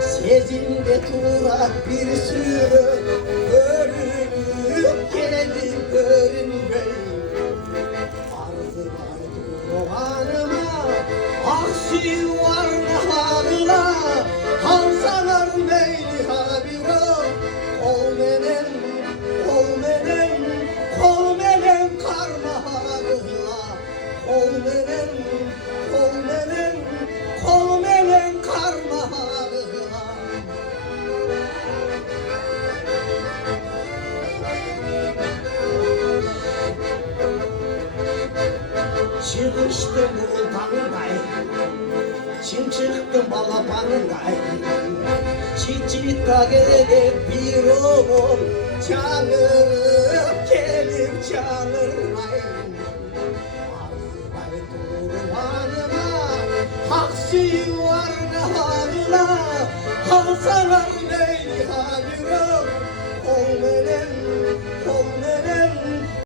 Sezinde durak bir sürü görünüp geldi görünmeyin. Ardı vardı romanıma, aksi var nahanına, halsalar meyli habiro. Kol menem karmahanına, kol menem karmahanına. Çıkıştım ultanıday, çim çıktım balabanıday. Çiçita gelip bir oğul çalır, gelip çalır. Arzular durmanıma, haksi var nahanına, halsalar